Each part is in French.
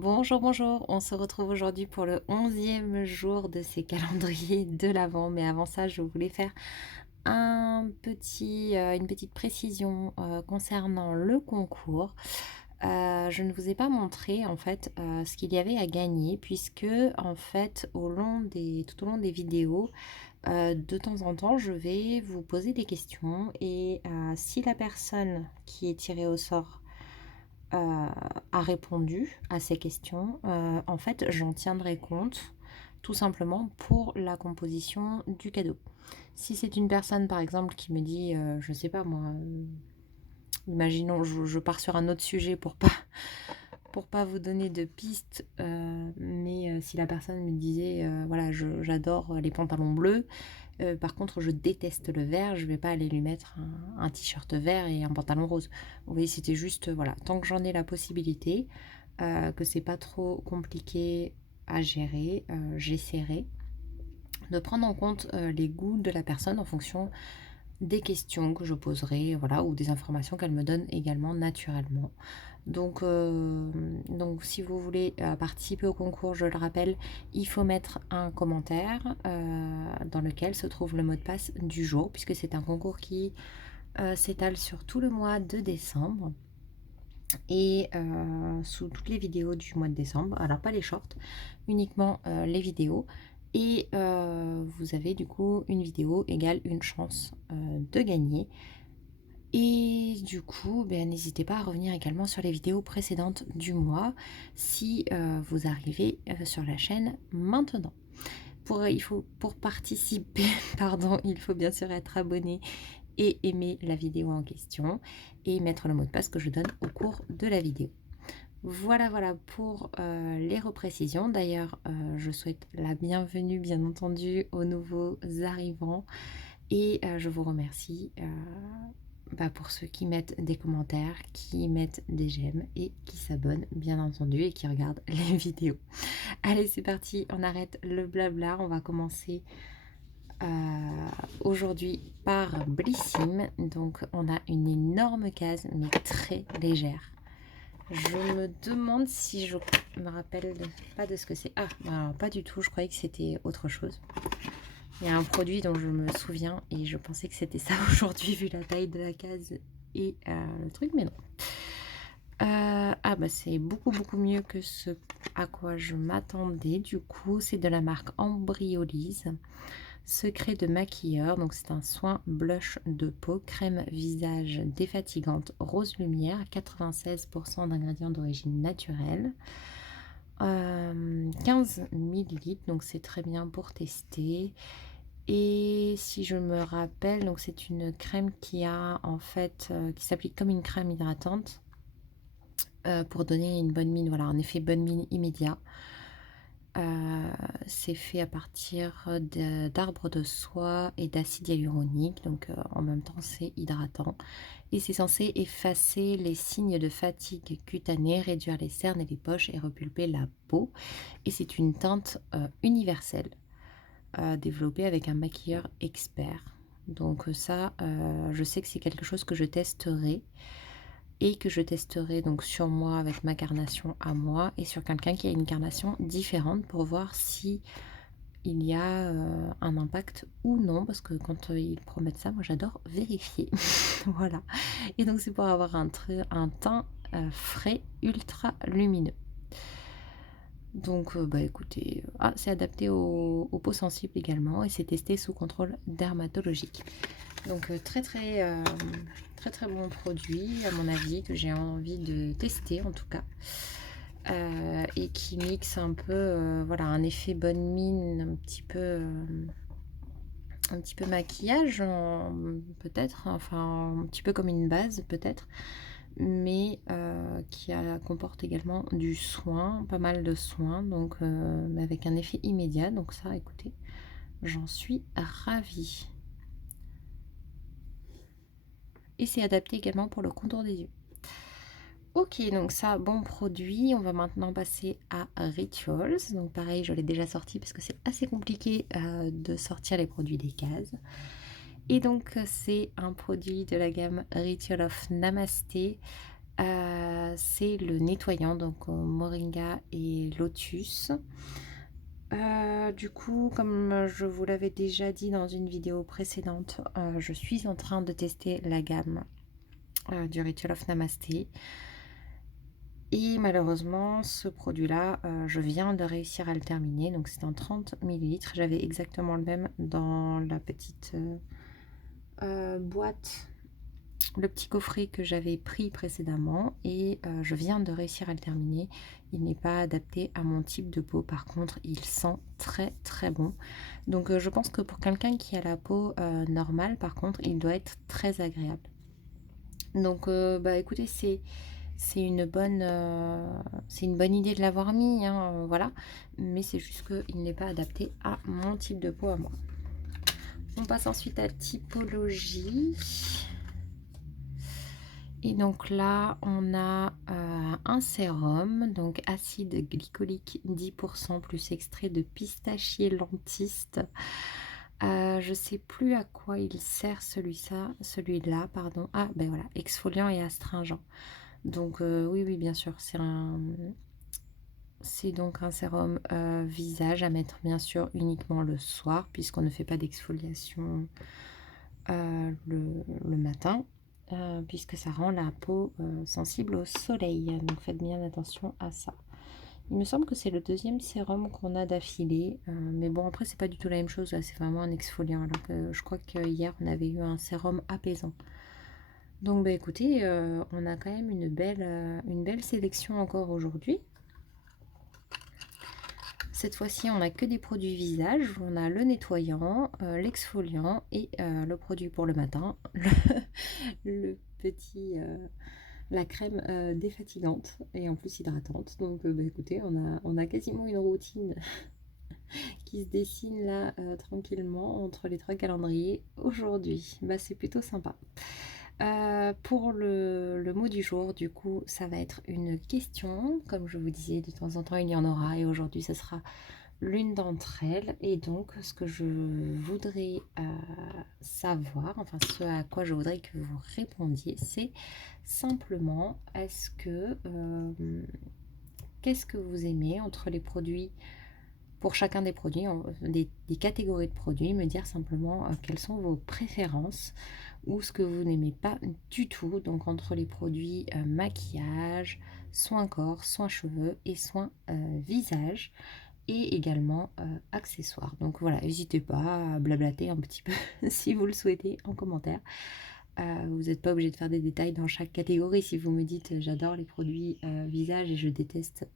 Bonjour, bonjour. On se retrouve aujourd'hui pour le 11e jour de ces calendriers de l'Avent. Mais avant ça, je voulais faire une petite précision concernant le concours. Je ne vous ai pas montré en fait ce qu'il y avait à gagner puisque en fait tout au long des vidéos, de temps en temps, je vais vous poser des questions et si la personne qui est tirée au sort a répondu à ces questions, en fait, j'en tiendrai compte, tout simplement pour la composition du cadeau. Si c'est une personne, par exemple, qui me dit, je sais pas moi, imaginons, je pars sur un autre sujet pour pas vous donner de pistes, mais si la personne me disait, voilà, j'adore les pantalons bleus, par contre, je déteste le vert, je vais pas aller lui mettre un t-shirt vert et un pantalon rose. Vous voyez, c'était juste, voilà, tant que j'en ai la possibilité, que c'est pas trop compliqué à gérer, j'essaierai de prendre en compte, les goûts de la personne en fonction des questions que je poserai, voilà, ou des informations qu'elle me donne également naturellement. Donc si vous voulez, participer au concours, je le rappelle, il faut mettre un commentaire, dans lequel se trouve le mot de passe du jour, puisque c'est un concours qui, s'étale sur tout le mois de décembre et sous toutes les vidéos du mois de décembre. Alors pas les shorts, uniquement, les vidéos et vous avez du coup une vidéo égale une chance, de gagner et du coup, ben, n'hésitez pas à revenir également sur les vidéos précédentes du mois si, vous arrivez, sur la chaîne maintenant. Pour participer, pardon, il faut bien sûr être abonné et aimer la vidéo en question et mettre le mot de passe que je donne au cours de la vidéo. Voilà, voilà pour, les reprécisions. D'ailleurs, je souhaite la bienvenue, bien entendu, aux nouveaux arrivants et je vous remercie, pour ceux qui mettent des commentaires, qui mettent des j'aime et qui s'abonnent, bien entendu, et qui regardent les vidéos. Allez, c'est parti, on arrête le blabla. On va commencer euh, aujourd'hui par Blissim. Donc, on a une énorme case, mais très légère. Je me demande si je me rappelle pas de ce que c'est. Ah, alors, pas du tout, je croyais que c'était autre chose. Il y a un produit dont je me souviens et je pensais que c'était ça aujourd'hui vu la taille de la case et le truc, mais non. C'est beaucoup beaucoup mieux que ce à quoi je m'attendais. Du coup, c'est de la marque Embryolise. Secret de maquilleur, donc c'est un soin blush de peau, crème visage défatigante rose lumière, 96% d'ingrédients d'origine naturelle. 15 millilitres, donc c'est très bien pour tester. Et si je me rappelle, donc c'est une crème qui a en fait qui s'applique comme une crème hydratante pour donner une bonne mine, voilà, un effet bonne mine immédiat. C'est fait à partir d'arbres de soie et d'acide hyaluronique, donc en même temps c'est hydratant. Et c'est censé effacer les signes de fatigue cutanée, réduire les cernes et les poches et repulper la peau. Et c'est une teinte universelle, développée avec un maquilleur expert. Donc ça, je sais que c'est quelque chose que je testerai et que je testerai donc sur moi avec ma carnation à moi et sur quelqu'un qui a une carnation différente pour voir si il y a un impact ou non, parce que quand ils promettent ça, moi j'adore vérifier. Voilà. Et donc c'est pour avoir un teint frais, ultra lumineux. Donc écoutez, c'est adapté aux peaux sensibles également et c'est testé sous contrôle dermatologique. Donc très très bon produit à mon avis que j'ai envie de tester en tout cas. Et qui mixe un peu voilà un effet bonne mine, un petit peu maquillage peut-être, enfin un petit peu comme une base peut-être, mais comporte également du soin, pas mal de soin, donc mais avec un effet immédiat. Donc ça, écoutez, j'en suis ravie. Et c'est adapté également pour le contour des yeux. Ok, donc ça, bon produit. On va maintenant passer à Rituals. Donc pareil, je l'ai déjà sorti parce que c'est assez compliqué de sortir les produits des cases. Et donc c'est un produit de la gamme Ritual of Namasté. C'est le nettoyant, donc moringa et lotus. Du coup, comme je vous l'avais déjà dit dans une vidéo précédente, je suis en train de tester la gamme du Ritual of Namasté. Et malheureusement, ce produit-là, je viens de réussir à le terminer. Donc c'est en 30 millilitres. J'avais exactement le même dans la petite boîte, le petit coffret que j'avais pris précédemment. Et je viens de réussir à le terminer. Il n'est pas adapté à mon type de peau. Par contre, il sent très très bon. Donc je pense que pour quelqu'un qui a la peau normale, par contre, il doit être très agréable. Donc bah écoutez, c'est une bonne idée de l'avoir mis, hein, voilà. Mais c'est juste qu'il n'est pas adapté à mon type de peau à moi. On passe ensuite à typologie. Et donc là, on a un sérum, donc acide glycolique 10% plus extrait de pistachier lentiste. Je sais plus à quoi il sert celui-là, pardon. Ah ben voilà, exfoliant et astringent. Donc oui, oui, bien sûr, c'est donc un sérum visage à mettre bien sûr uniquement le soir, puisqu'on ne fait pas d'exfoliation le matin, puisque ça rend la peau sensible au soleil. Donc faites bien attention à ça. Il me semble que c'est le deuxième sérum qu'on a d'affilée, mais bon après c'est pas du tout la même chose, là c'est vraiment un exfoliant, alors que je crois que hier on avait eu un sérum apaisant. Donc bah écoutez, on a quand même une belle sélection encore aujourd'hui. Cette fois-ci, on n'a que des produits visage. On a le nettoyant, l'exfoliant et le produit pour le matin, le petit, la crème défatigante et en plus hydratante. Donc, bah, écoutez, on a quasiment une routine qui se dessine là tranquillement entre les trois calendriers aujourd'hui. Bah, c'est plutôt sympa. Pour le mot du jour, du coup, ça va être une question. Comme je vous disais, de temps en temps, il y en aura. Et aujourd'hui, ce sera l'une d'entre elles. Et donc, ce que je voudrais savoir, enfin, ce à quoi je voudrais que vous répondiez, c'est simplement, qu'est-ce que vous aimez entre les produits, pour chacun des produits, des catégories de produits, me dire simplement quelles sont vos préférences ou ce que vous n'aimez pas du tout, donc entre les produits maquillage, soins corps, soins cheveux et soins visage, et également accessoires. Donc voilà, n'hésitez pas à blablater un petit peu si vous le souhaitez en commentaire. Vous n'êtes pas obligé de faire des détails dans chaque catégorie. Si vous me dites j'adore les produits visage et je déteste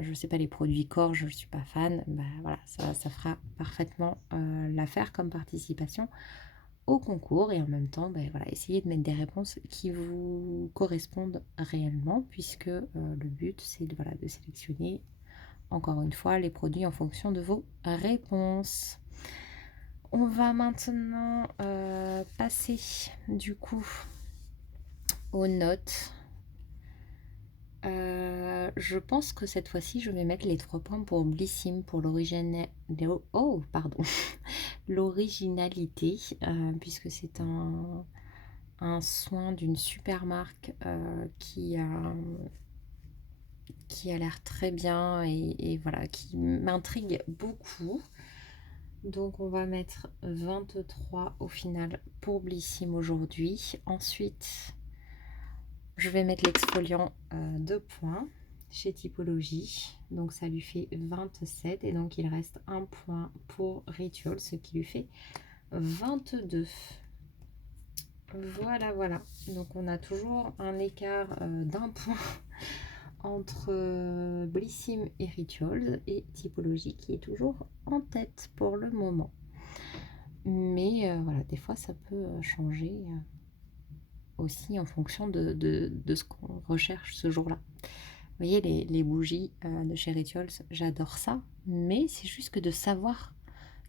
je sais pas, les produits corps, je ne suis pas fan, bah voilà, ça fera parfaitement l'affaire comme participation au concours. Et en même temps, bah voilà, essayez de mettre des réponses qui vous correspondent réellement, puisque le but c'est voilà, de sélectionner encore une fois les produits en fonction de vos réponses. On va maintenant passer du coup aux notes. Je pense que cette fois-ci, je vais mettre les 3 points pour Blissim, pour oh, pardon, l'originalité, puisque c'est un soin d'une super marque qui a l'air très bien et voilà, qui m'intrigue beaucoup. Donc on va mettre 23 au final pour Blissim aujourd'hui. Ensuite, je vais mettre l'exfoliant 2 points chez Typologie. Donc ça lui fait 27. Et donc il reste 1 point pour Ritual, ce qui lui fait 22. Voilà, voilà. Donc on a toujours un écart d'un point entre Blissim et Rituals. Et Typologie qui est toujours en tête pour le moment. Mais voilà, des fois ça peut changer aussi en fonction de ce qu'on recherche ce jour-là. Vous voyez, les bougies de chez Rituals, j'adore ça, mais c'est juste que de savoir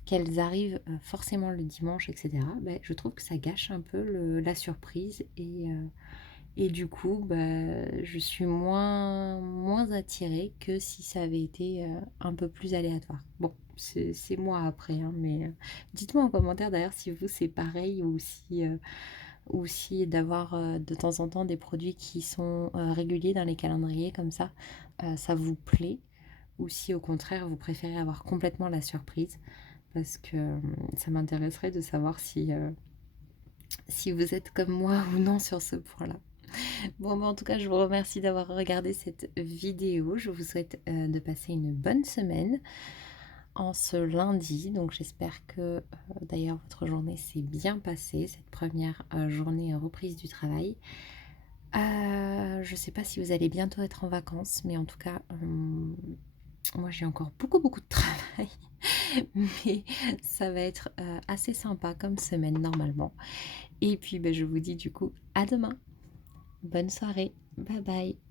qu'elles arrivent forcément le dimanche, etc., ben, je trouve que ça gâche un peu la surprise et du coup, ben, je suis moins attirée que si ça avait été un peu plus aléatoire. Bon, c'est moi après, hein, mais dites-moi en commentaire d'ailleurs si vous c'est pareil ou si ou si d'avoir, de temps en temps des produits qui sont, réguliers dans les calendriers comme ça vous plaît ou si au contraire vous préférez avoir complètement la surprise parce que, ça m'intéresserait de savoir si vous êtes comme moi ou non sur ce point-là. Bon, bah, en tout cas, je vous remercie d'avoir regardé cette vidéo. Je vous souhaite, de passer une bonne semaine en ce lundi. Donc j'espère que, d'ailleurs votre journée s'est bien passée, cette première re journée, reprise du travail. Je ne sais pas si vous allez bientôt être en vacances, mais en tout cas, moi j'ai encore beaucoup, beaucoup de travail, mais ça va être, assez sympa comme semaine normalement. Et puis, beh, je vous dis du coup à demain. Bonne soirée. Bye bye.